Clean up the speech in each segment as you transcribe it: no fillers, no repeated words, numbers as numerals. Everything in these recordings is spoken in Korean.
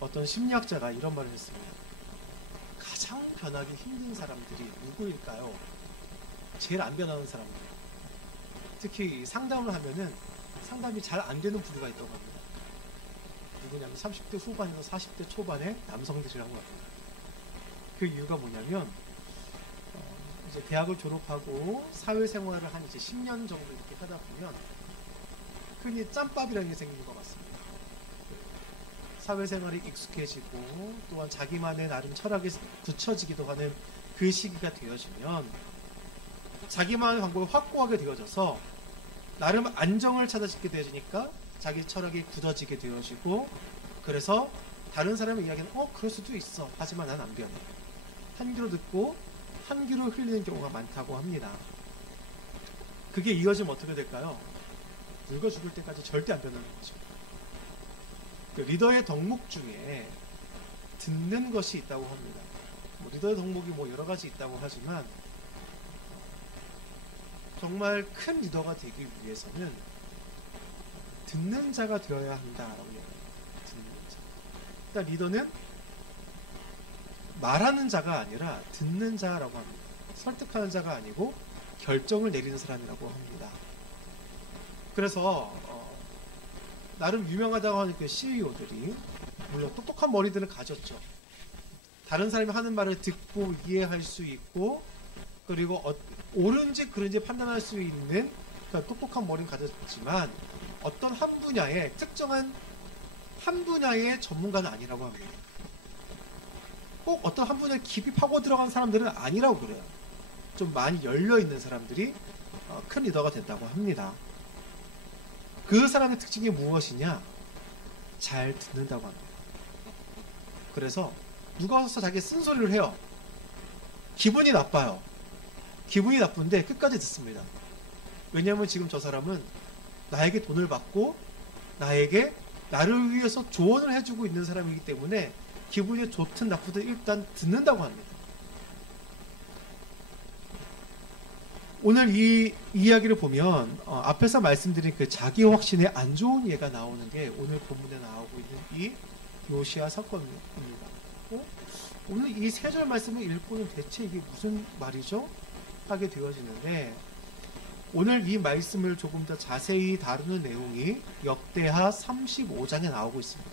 어떤 심리학자가 이런 말을 했습니다. 가장 변하기 힘든 사람들이 누구일까요? 제일 안 변하는 사람들. 특히 상담을 하면은 상담이 잘 안 되는 부류가 있다고 합니다. 누구냐면 30대 후반에서 40대 초반의 남성들이라고 합니다. 그 이유가 뭐냐면 이제 대학을 졸업하고 사회생활을 한 이제 10년 정도 이렇게 하다 보면 흔히 짬밥이라는 게 생기는 것 같습니다. 사회생활에 익숙해지고 또한 자기만의 나름 철학에 굳혀지기도 하는 그 시기가 되어지면 자기만의 방법을 확고하게 되어져서 나름 안정을 찾아짓게 되어지니까 자기 철학이 굳어지게 되어지고 그래서 다른 사람의 이야기는 그럴 수도 있어. 하지만 난 안 변해. 한 귀로 듣고 한 귀로 흘리는 경우가 많다고 합니다. 그게 이어지면 어떻게 될까요? 늙어 죽을 때까지 절대 안 변하는 거죠. 그 리더의 덕목 중에 듣는 것이 있다고 합니다. 리더의 덕목이 여러 가지 있다고 하지만 정말 큰 리더가 되기 위해서는 듣는 자가 되어야 한다라고 얘기합니다. 듣는 자. 그러니까 리더는 말하는 자가 아니라 듣는 자라고 합니다. 설득하는 자가 아니고 결정을 내리는 사람이라고 합니다. 그래서 나름 유명하다고 하는 그 CEO들이 물론 똑똑한 머리들은 가졌죠. 다른 사람이 하는 말을 듣고 이해할 수 있고 그리고 옳은지 그른지 판단할 수 있는 그러니까 똑똑한 머리는 가졌지만 어떤 한 분야에 특정한 한 분야의 전문가는 아니라고 합니다. 꼭 어떤 한 분야에 깊이 파고 들어간 사람들은 아니라고 그래요. 좀 많이 열려있는 사람들이 큰 리더가 된다고 합니다. 그 사람의 특징이 무엇이냐? 잘 듣는다고 합니다. 그래서 누가 와서 자기 쓴소리를 해요. 기분이 나빠요. 기분이 나쁜데 끝까지 듣습니다. 왜냐하면 지금 저 사람은 나에게 돈을 받고 나를 위해서 조언을 해주고 있는 사람이기 때문에 기분이 좋든 나쁘든 일단 듣는다고 합니다. 오늘 이 이야기를 보면 앞에서 말씀드린 그 자기 확신의 안 좋은 예가 나오는 게 오늘 본문에 나오고 있는 이 요시야 사건입니다. 오늘 이 세 절 말씀을 읽고는 대체 이게 무슨 말이죠? 하게 되어지는데 오늘 이 말씀을 조금 더 자세히 다루는 내용이 역대하 35장에 나오고 있습니다.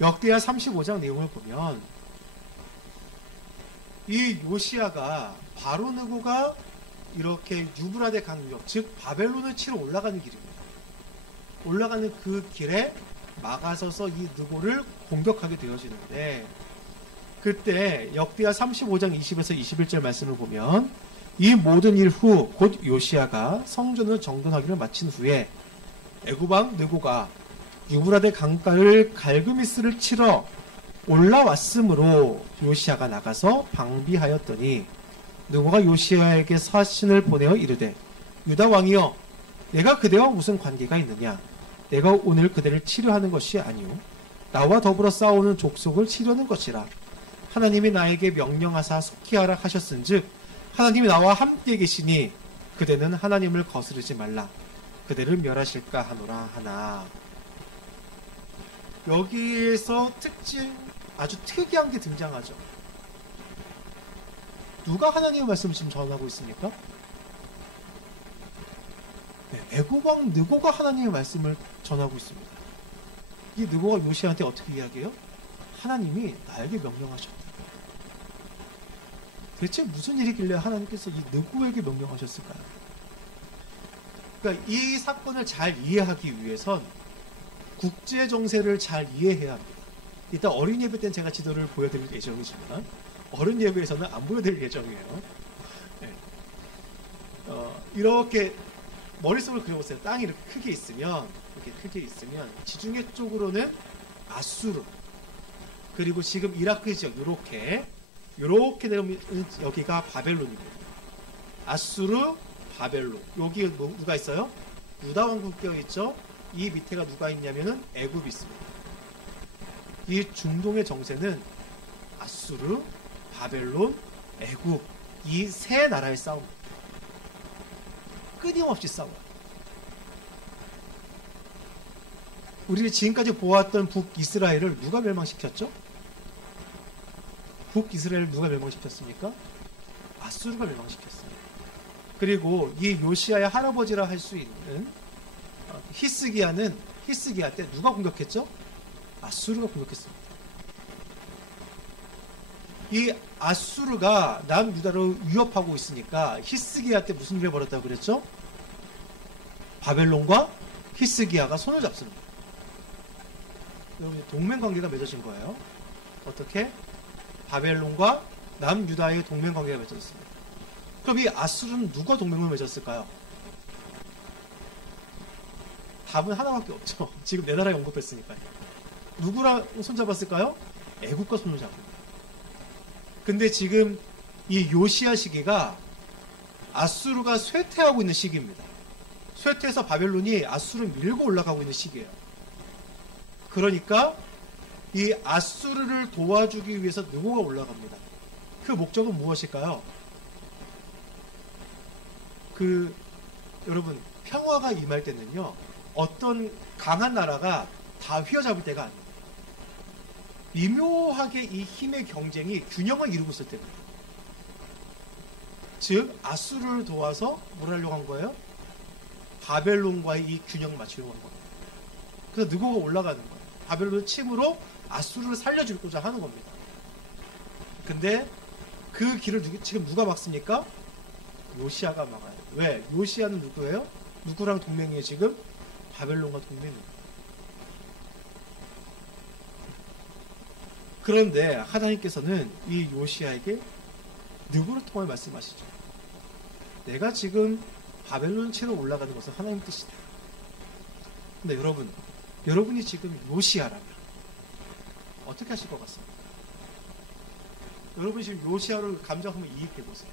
역대하 35장 내용을 보면 이 요시야가 바로 느고가 이렇게 유브라데 강역, 즉 바벨론을 치러 올라가는 길입니다. 올라가는 그 길에 막아서서 이 느고를 공격하게 되어지는데 그때 역대하 35장 20에서 21절 말씀을 보면 이 모든 일 후 곧 요시야가 성전을 정돈하기를 마친 후에 애굽왕 느고가 유브라데 강가를 갈그미스를 치러 올라왔으므로 요시야가 나가서 방비하였더니 느고가 요시야에게 사신을 보내어 이르되 유다 왕이여 내가 그대와 무슨 관계가 있느냐 내가 오늘 그대를 치료하는 것이 아니오 나와 더불어 싸우는 족속을 치려는 것이라 하나님이 나에게 명령하사 속히 하라 하셨은즉 하나님이 나와 함께 계시니 그대는 하나님을 거스르지 말라 그대를 멸하실까 하노라 하나. 여기에서 특징 아주 특이한 게 등장하죠. 누가 하나님의 말씀을 지금 전하고 있습니까? 네, 애굽왕 느고가 하나님의 말씀을 전하고 있습니다. 이 느고가 요시야한테 어떻게 이야기해요? 하나님이 나에게 명령하셨다. 대체 무슨 일이길래 하나님께서 이 느고에게 명령하셨을까요? 그러니까 이 사건을 잘 이해하기 위해선 국제 정세를 잘 이해해야 합니다. 이따 어린 예배 때는 제가 지도를 보여드릴 예정이지만 어른 예배에서는 안 보여드릴 예정이에요. 네. 이렇게 머릿속을 그려보세요. 땅이 이렇게 크게 있으면 지중해 쪽으로는 아수르 그리고 지금 이라크 지역 이렇게 내려오면 여기가 바벨론입니다. 아수르, 바벨론. 여기 누가 있어요? 유다 왕국 껴 있죠. 이 밑에가 누가 있냐면은 애굽이 있습니다. 이 중동의 정세는 아수르, 바벨론, 애굽 이 세 나라의 싸움입니다. 끊임없이 싸워요. 우리 지금까지 보았던 북이스라엘을 누가 멸망시켰죠? 북이스라엘을 누가 멸망시켰습니까? 아수르가 멸망시켰어요. 그리고 이 요시아의 할아버지라 할 수 있는 히스기야 때 누가 공격했죠? 아수르가 공격했습니다. 이 아수르가 남유다를 위협하고 있으니까 히스기야 때 무슨 일이 벌었다고 그랬죠? 바벨론과 히스기야가 손을 잡습니다. 여러분, 동맹관계가 맺어진 거예요. 어떻게? 바벨론과 남유다의 동맹관계가 맺어졌습니다. 그럼 이 아수르는 누가 동맹을 맺었을까요? 답은 하나밖에 없죠. 지금 내 나라에 언급했으니까요. 누구랑 손잡았을까요? 애국과 손을 잡습니다. 근데 지금 이 요시야 시기가 아수르가 쇠퇴하고 있는 시기입니다. 쇠퇴해서 바벨론이 아수르를 밀고 올라가고 있는 시기예요. 그러니까 이 아수르를 도와주기 위해서 느고가 올라갑니다. 그 목적은 무엇일까요? 여러분, 평화가 임할 때는요, 어떤 강한 나라가 다 휘어잡을 때가 아닙니다. 미묘하게 이 힘의 경쟁이 균형을 이루고 있을 때입니다. 즉, 아수르를 도와서 뭘 하려고 한 거예요? 바벨론과의 이 균형을 맞추려고 한 겁니다. 그래서 느고가 올라가는 거예요. 바벨론의 침으로 아수르를 살려주고자 하는 겁니다. 근데 그 길을 지금 누가 막습니까? 요시야가 막아요. 왜? 요시야는 누구예요? 누구랑 동맹이에요 지금? 바벨론과 동맹이에요. 그런데 하나님께서는 이 요시야에게 누구를 통해 말씀하시죠? 내가 지금 바벨론 치러 올라가는 것은 하나님 뜻이다. 근데 여러분이 지금 요시야라면 어떻게 하실 것 같습니까? 여러분이 지금 요시야를 감정하면 이입해 보세요.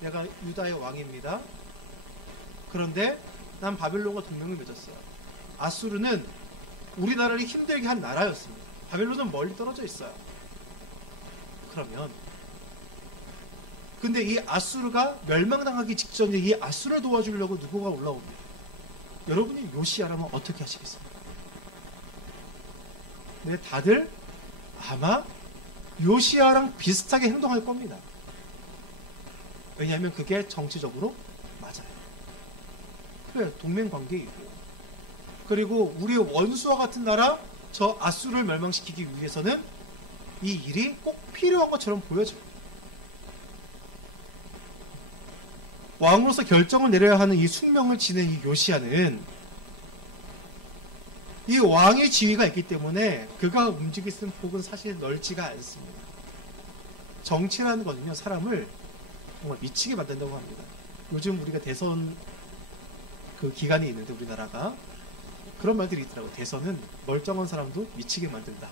내가 유다의 왕입니다. 그런데 난 바벨론과 동맹을 맺었어요. 아수르는 우리나라를 힘들게 한 나라였습니다. 바벨론은 멀리 떨어져 있어요. 그러면 근데 이 아수르가 멸망당하기 직전에 이 아수르를 도와주려고 누구가 올라옵니다. 여러분이 요시야라면 어떻게 하시겠습니까? 네, 다들 아마 요시야랑 비슷하게 행동할 겁니다. 왜냐하면 그게 정치적으로 맞아요. 그래, 동맹관계이고, 그리고 우리의 원수와 같은 나라 저 아수르를 멸망시키기 위해서는 이 일이 꼭 필요한 것처럼 보여져요. 왕으로서 결정을 내려야 하는 이 숙명을 지닌 이 요시야는 이 왕의 지위가 있기 때문에 그가 움직일 수 있는 폭은 사실 넓지가 않습니다. 정치라는 거는요, 사람을 정말 미치게 만든다고 합니다. 요즘 우리가 대선 그 기간이 있는데 우리나라가 그런 말들이 있더라고요. 대선은 멀쩡한 사람도 미치게 만든다.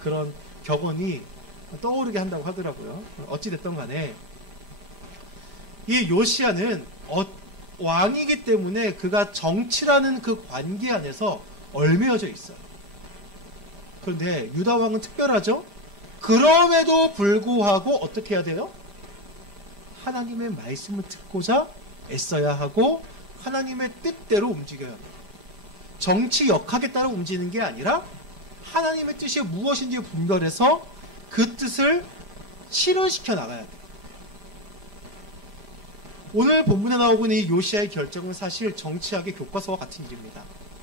그런 격언이 떠오르게 한다고 하더라고요. 어찌됐든 간에 이 요시야는 왕이기 때문에 그가 정치라는 그 관계 안에서 얽매여져 있어요. 그런데 유다 왕은 특별하죠? 그럼에도 불구하고 어떻게 해야 돼요? 하나님의 말씀을 듣고자 애써야 하고 하나님의 뜻대로 움직여야 합니다. 정치 역학에 따라 움직이는 게 아니라 하나님의 뜻이 무엇인지 분별해서 그 뜻을 실현시켜 나가야 돼요. 오늘 본문에 나오고 있는 이 요시야의 결정은 사실 정치학의 교과서와 같은 일입니다.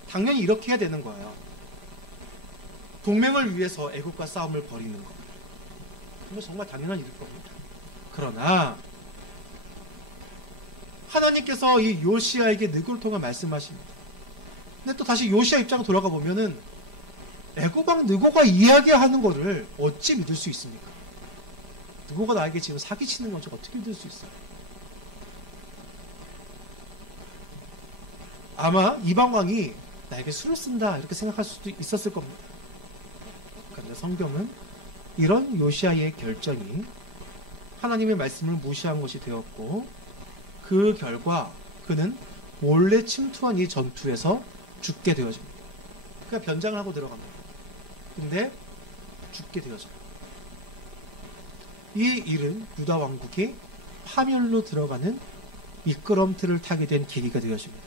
당연히 이렇게 해야 되는 거예요. 동맹을 위해서 애국과 싸움을 벌이는 겁니다. 이거 정말 당연한 일일 겁니다. 그러나 하나님께서 이 요시야에게 느고를 통해 말씀하십니다. 근데 또 다시 요시야 입장으로 돌아가 보면은 애국왕 느고가 이야기하는 거를 어찌 믿을 수 있습니까? 느고가 나에게 지금 사기치는 건지 어떻게 믿을 수 있어요? 아마 이방왕이 나에게 술을 쓴다 이렇게 생각할 수도 있었을 겁니다. 그런데 성경은 이런 요시야의 결정이 하나님의 말씀을 무시한 것이 되었고 그 결과 그는 몰래 침투한 이 전투에서 죽게 되어집니다. 그냥 변장을 하고 들어갑니다. 근데 죽게 되어져요. 이 일은 유다 왕국이 파멸로 들어가는 미끄럼틀을 타게 된 계기가 되어집니다.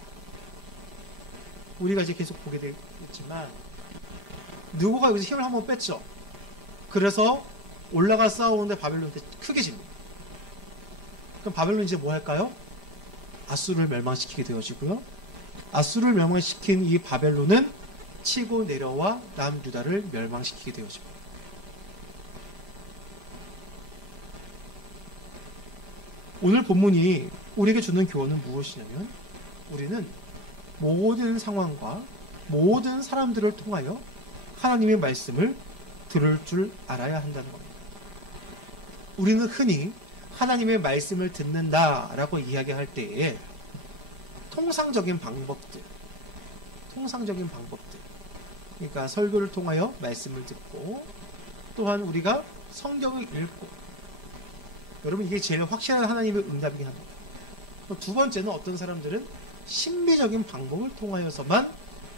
우리가 이제 계속 보게 되겠지만 느고가 여기서 힘을 한번 뺐죠. 그래서 올라가 싸우는데 바벨론한테 크게 집니다. 그럼 바벨론 이제 뭐 할까요? 아수르를 멸망시키게 되어지고요. 아수르를 멸망시킨 이 바벨론은 치고 내려와 남유다를 멸망시키게 되어집니다. 오늘 본문이 우리에게 주는 교훈은 무엇이냐면 우리는 모든 상황과 모든 사람들을 통하여 하나님의 말씀을 들을 줄 알아야 한다는 겁니다. 우리는 흔히 하나님의 말씀을 듣는다라고 이야기할 때에 통상적인 방법들, 그러니까 설교를 통하여 말씀을 듣고 또한 우리가 성경을 읽고, 여러분 이게 제일 확실한 하나님의 응답이긴 합니다. 두 번째는 어떤 사람들은 신비적인 방법을 통하여서만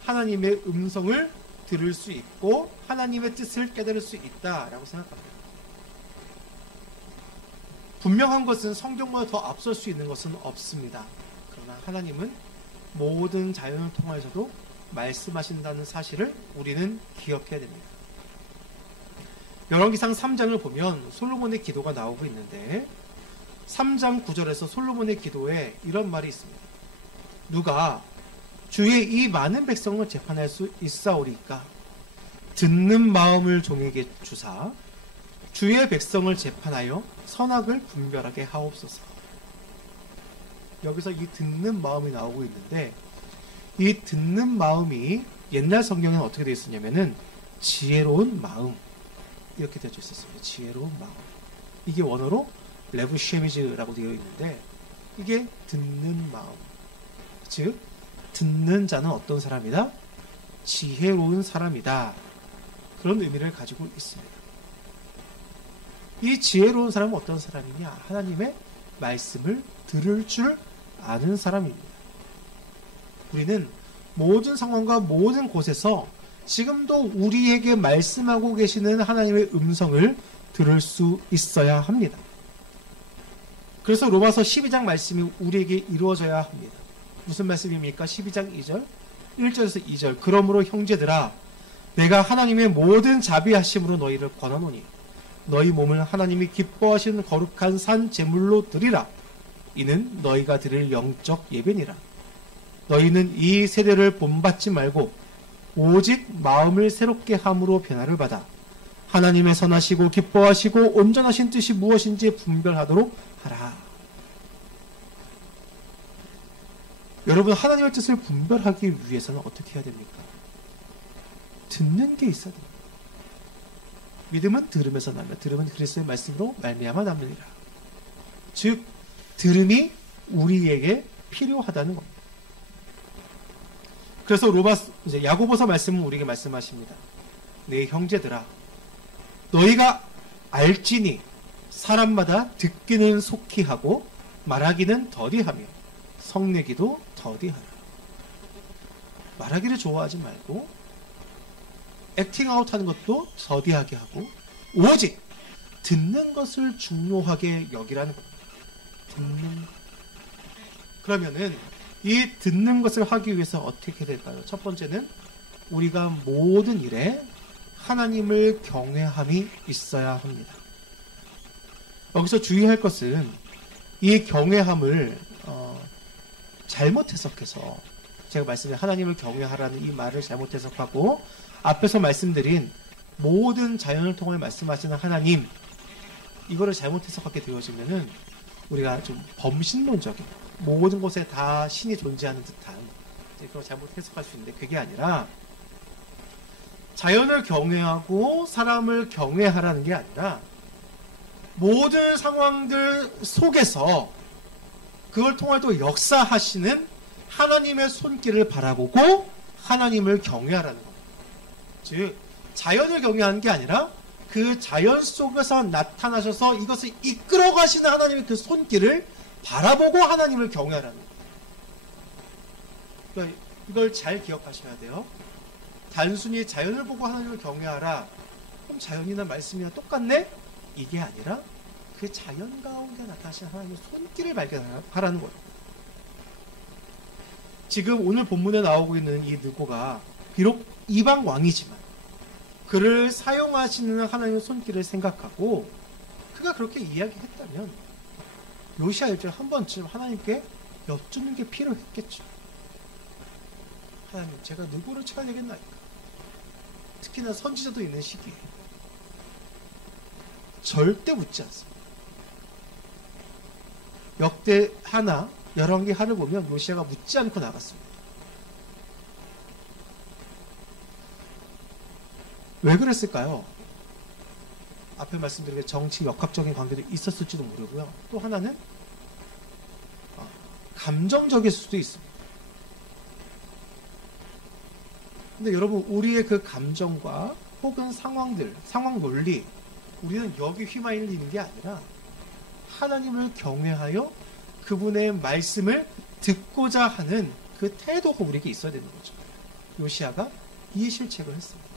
하나님의 음성을 들을 수 있고 하나님의 뜻을 깨달을 수 있다라고 생각합니다. 분명한 것은 성경보다 더 앞설 수 있는 것은 없습니다. 그러나 하나님은 모든 자연을 통하여서도 말씀하신다는 사실을 우리는 기억해야 됩니다. 열왕기상 3장을 보면 솔로몬의 기도가 나오고 있는데 3장 9절에서 솔로몬의 기도에 이런 말이 있습니다. 누가 주의 이 많은 백성을 재판할 수 있사오리까? 듣는 마음을 종에게 주사 주의 백성을 재판하여 선악을 분별하게 하옵소서. 여기서 이 듣는 마음이 나오고 있는데 이 듣는 마음이 옛날 성경에는 어떻게 되어 있었냐면은 지혜로운 마음 이렇게 되어 있었습니다. 지혜로운 마음. 이게 원어로 레브쉐미즈라고 되어 있는데 이게 듣는 마음. 즉 듣는 자는 어떤 사람이다? 지혜로운 사람이다. 그런 의미를 가지고 있습니다. 이 지혜로운 사람은 어떤 사람이냐? 하나님의 말씀을 들을 줄 아는 사람입니다. 우리는 모든 상황과 모든 곳에서 지금도 우리에게 말씀하고 계시는 하나님의 음성을 들을 수 있어야 합니다. 그래서 로마서 12장 말씀이 우리에게 이루어져야 합니다. 무슨 말씀입니까? 12장 2절, 1절에서 2절. 그러므로 형제들아, 내가 하나님의 모든 자비하심으로 너희를 권하노니 너희 몸을 하나님이 기뻐하시는 거룩한 산 제물로 드리라. 이는 너희가 드릴 영적 예배니라. 너희는 이 세대를 본받지 말고 오직 마음을 새롭게 함으로 변화를 받아 하나님의 선하시고 기뻐하시고 온전하신 뜻이 무엇인지 분별하도록 하라. 여러분, 하나님의 뜻을 분별하기 위해서는 어떻게 해야 됩니까? 듣는 게 있어야 됩니다. 믿음은 들음에서 나며 들음은 그리스도의 말씀으로 말미암아 남느니라. 즉 들음이 우리에게 필요하다는 겁니다. 그래서 이제 야고보서 말씀은 우리에게 말씀하십니다. 내 형제들아, 너희가 알지니 사람마다 듣기는 속히 하고 말하기는 더디하며 성내기도 더디하라. 말하기를 좋아하지 말고 액팅아웃 하는 것도 더디하게 하고 오직 듣는 것을 중요하게 여기라는 겁니다. 그러면은 이 듣는 것을 하기 위해서 어떻게 될까요? 첫 번째는 우리가 모든 일에 하나님을 경외함이 있어야 합니다. 여기서 주의할 것은 이 경외함을 잘못 해석해서, 제가 말씀드린 하나님을 경외하라는 이 말을 잘못 해석하고 앞에서 말씀드린 모든 자연을 통해 말씀하시는 하나님, 이거를 잘못 해석하게 되어지면은 우리가 좀 범신론적인, 모든 곳에 다 신이 존재하는 듯한 그걸 잘못 해석할 수 있는데, 그게 아니라 자연을 경외하고 사람을 경외하라는 게 아니라 모든 상황들 속에서 그걸 통해 또 역사하시는 하나님의 손길을 바라보고 하나님을 경외하라는 겁니다. 즉 자연을 경외하는 게 아니라 그 자연 속에서 나타나셔서 이것을 이끌어 가시는 하나님의 그 손길을 바라보고 하나님을 경외하라는 겁니다. 그러니까 이걸 잘 기억하셔야 돼요. 단순히 자연을 보고 하나님을 경외하라. 그럼 자연이나 말씀이나 똑같네? 이게 아니라 그 자연 가운데 나타나신 하나님의 손길을 발견하라는 거예요. 지금 오늘 본문에 나오고 있는 이 느고가 비록 이방 왕이지만 그를 사용하시는 하나님의 손길을 생각하고 그가 그렇게 이야기했다면 요시야 1절 한 번쯤 하나님께 여쭙는 게 필요했겠죠. 하나님, 제가 누구를 쳐야 되겠나이까? 특히나 선지자도 있는 시기에 절대 묻지 않습니다. 역대 하나, 열왕기 하를 보면 요시야가 묻지 않고 나갔습니다. 왜 그랬을까요? 앞에 말씀드린 정치 역학적인 관계도 있었을지도 모르고요. 또 하나는 감정적일 수도 있습니다. 근데 여러분, 우리의 그 감정과 혹은 상황들, 상황 논리, 우리는 여기 휘말리는 게 아니라 하나님을 경외하여 그분의 말씀을 듣고자 하는 그 태도가 우리에게 있어야 되는 거죠. 요시야가 이 실책을 했습니다.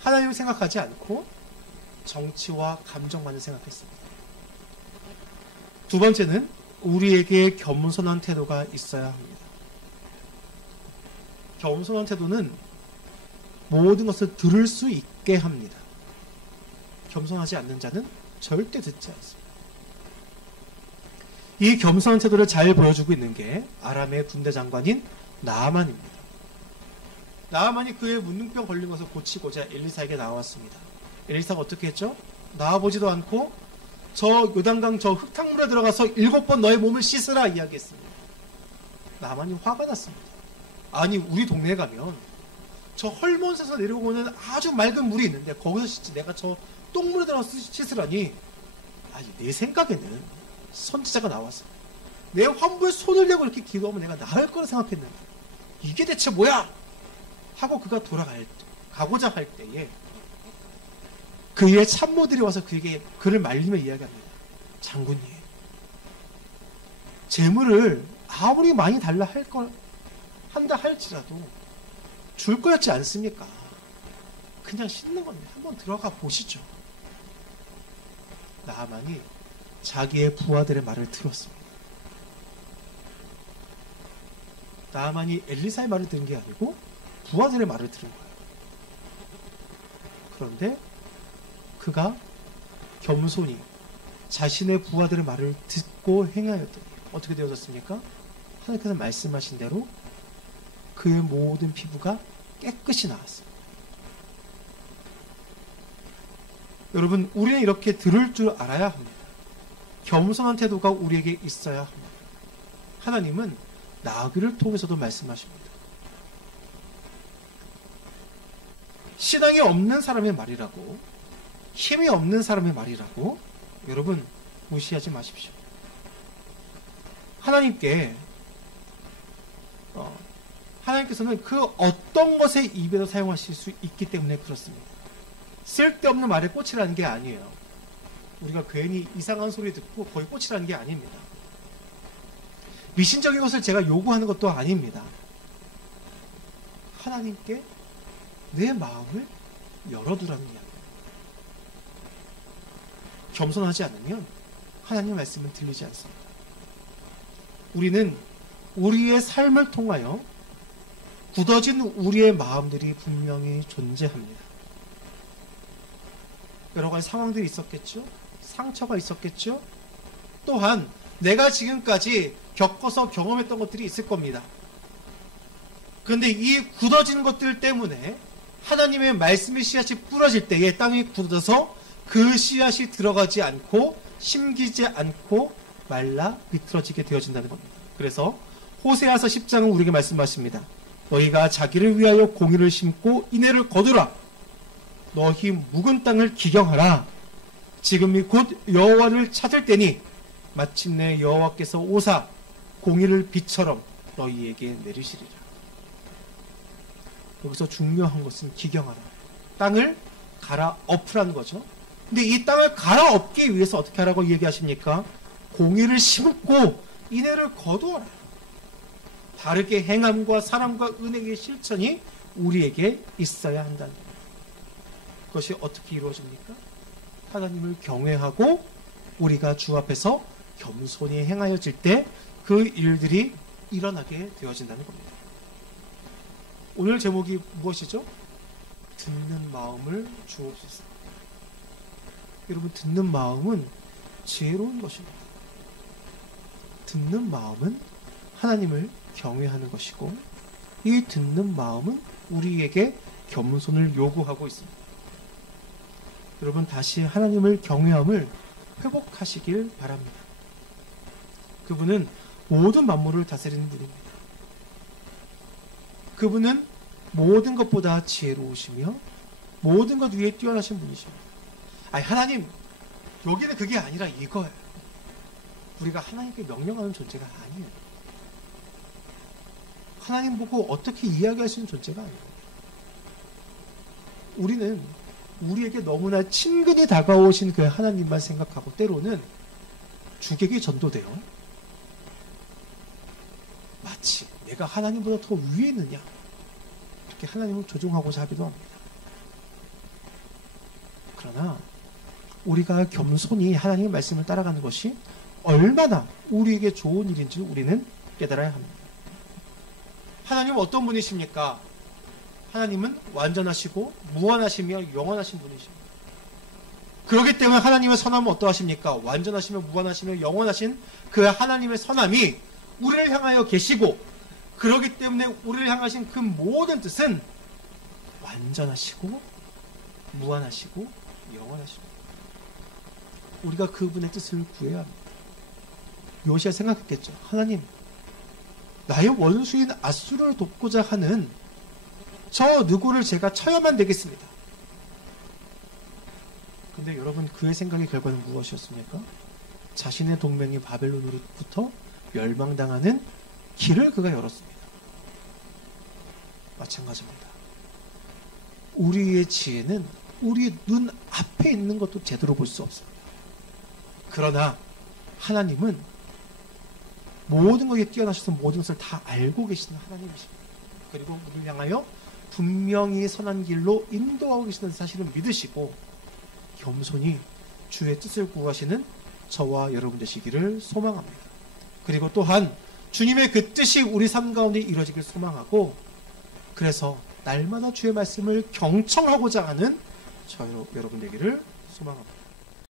하나님을 생각하지 않고 정치와 감정만을 생각했습니다. 두 번째는 우리에게 겸손한 태도가 있어야 합니다. 겸손한 태도는 모든 것을 들을 수 있게 합니다. 겸손하지 않는 자는 절대 듣지 않습니다. 이 겸손한 태도를 잘 보여주고 있는 게 아람의 군대 장관인 나아만입니다. 나아만이 그의 문둥병 걸린 것을 고치고자 엘리사에게 나왔습니다. 엘리사가 어떻게 했죠? 나와보지도 않고 저 요단강 저 흙탕물에 들어가서 7번 너의 몸을 씻으라 이야기했습니다. 나아만이 화가 났습니다. 아니, 우리 동네에 가면 저 헐몬에서 내려오는 아주 맑은 물이 있는데 거기서 씻지 내가 저 똥물에 들어가서 씻으라니. 아니, 내 생각에는 선지자가 나와서 내 환부에 손을 대고 이렇게 기도하면 내가 나을 거라 생각했는데 이게 대체 뭐야? 하고 그가 가고자 할 때에 그의 참모들이 와서 그를 말리며 이야기합니다. 장군님, 재물을 아무리 많이 달라 한다 할지라도 줄 거였지 않습니까? 그냥 씻는 건데 한번 들어가 보시죠. 나아만이 자기의 부하들의 말을 들었습니다. 나아만이 엘리사의 말을 들은 게 아니고 부하들의 말을 들은 거예요. 그런데 그가 겸손히 자신의 부하들의 말을 듣고 행하였더니 어떻게 되어졌습니까? 하나님께서 말씀하신 대로 그의 모든 피부가 깨끗이 나왔습니다. 여러분, 우리는 이렇게 들을 줄 알아야 합니다. 겸손한 태도가 우리에게 있어야 합니다. 하나님은 나귀를 통해서도 말씀하십니다. 신앙이 없는 사람의 말이라고, 힘이 없는 사람의 말이라고 여러분 무시하지 마십시오. 하나님께서는 그 어떤 것의 입에도 사용하실 수 있기 때문에 그렇습니다. 쓸데없는 말에 꽂히라는 게 아니에요. 우리가 괜히 이상한 소리 듣고 거기 꽂히라는 게 아닙니다. 미신적인 것을 제가 요구하는 것도 아닙니다. 하나님께 내 마음을 열어두라는 이야기입니다. 겸손하지 않으면 하나님의 말씀은 들리지 않습니다. 우리는 우리의 삶을 통하여 굳어진 우리의 마음들이 분명히 존재합니다. 여러 가지 상황들이 있었겠죠? 상처가 있었겠죠? 또한 내가 지금까지 겪어서 경험했던 것들이 있을 겁니다. 그런데 이 굳어진 것들 때문에 하나님의 말씀의 씨앗이 뿌려질 때에 땅이 굳어서 그 씨앗이 들어가지 않고 심기지 않고 말라 비틀어지게 되어진다는 겁니다. 그래서 호세아서 10장은 우리에게 말씀하십니다. 너희가 자기를 위하여 공의를 심고 인애를 거두라. 너희 묵은 땅을 기경하라. 지금이 곧 여호와를 찾을 때니 마침내 여호와께서 오사 공의를 비처럼 너희에게 내리시리라. 여기서 중요한 것은 기경하라. 땅을 갈아엎으라는 거죠. 근데 이 땅을 갈아엎기 위해서 어떻게 하라고 얘기하십니까? 공의를 심고 인애를 거두어라. 바르게 행함과 사랑과 은혜의 실천이 우리에게 있어야 한다는 겁니다. 그것이 어떻게 이루어집니까? 하나님을 경외하고 우리가 주 앞에서 겸손히 행하여질 때 그 일들이 일어나게 되어진다는 겁니다. 오늘 제목이 무엇이죠? 듣는 마음을 주옵소서. 여러분, 듣는 마음은 지혜로운 것입니다. 듣는 마음은 하나님을 경외하는 것이고, 이 듣는 마음은 우리에게 겸손을 요구하고 있습니다. 여러분, 다시 하나님을 경외함을 회복하시길 바랍니다. 그분은 모든 만물을 다스리는 분입니다. 그분은 모든 것보다 지혜로우시며 모든 것 위에 뛰어나신 분이십니다. 아니, 하나님, 여기는 그게 아니라 이거예요. 우리가 하나님께 명령하는 존재가 아니에요. 하나님 보고 어떻게 이야기할 수 있는 존재가 아니에요. 우리는 우리에게 너무나 친근히 다가오신 그 하나님만 생각하고, 때로는 주객이 전도돼요. 마치 내가 하나님보다 더 위에 있느냐, 이렇게 하나님을 조종하고자 하기도 합니다. 그러나 우리가 겸손히 하나님의 말씀을 따라가는 것이 얼마나 우리에게 좋은 일인지 우리는 깨달아야 합니다. 하나님은 어떤 분이십니까? 하나님은 완전하시고 무한하시며 영원하신 분이십니다. 그렇기 때문에 하나님의 선함은 어떠하십니까? 완전하시며 무한하시며 영원하신 그 하나님의 선함이 우리를 향하여 계시고, 그렇기 때문에 우리를 향하신 그 모든 뜻은 완전하시고 무한하시고 영원하십니다. 우리가 그분의 뜻을 구해야 합니다. 요시야 생각했겠죠. 하나님, 나의 원수인 앗수르를 돕고자 하는 저 누구를 제가 쳐야만 되겠습니다. 근데 여러분, 그의 생각의 결과는 무엇이었습니까? 자신의 동맹인 바벨론으로부터 멸망당하는 길을 그가 열었습니다. 마찬가지입니다. 우리의 지혜는 우리 눈 앞에 있는 것도 제대로 볼 수 없습니다. 그러나 하나님은 모든 것에 뛰어나셔서 모든 것을 다 알고 계시는 하나님이십니다. 그리고 우리를 향하여 분명히 선한 길로 인도하고 계시는 사실을 믿으시고, 겸손히 주의 뜻을 구하시는 저와 여러분 되시기를 소망합니다. 그리고 또한 주님의 그 뜻이 우리 삶 가운데 이루어지길 소망하고, 그래서 날마다 주의 말씀을 경청하고자 하는 저 여러분 되기를 소망합니다.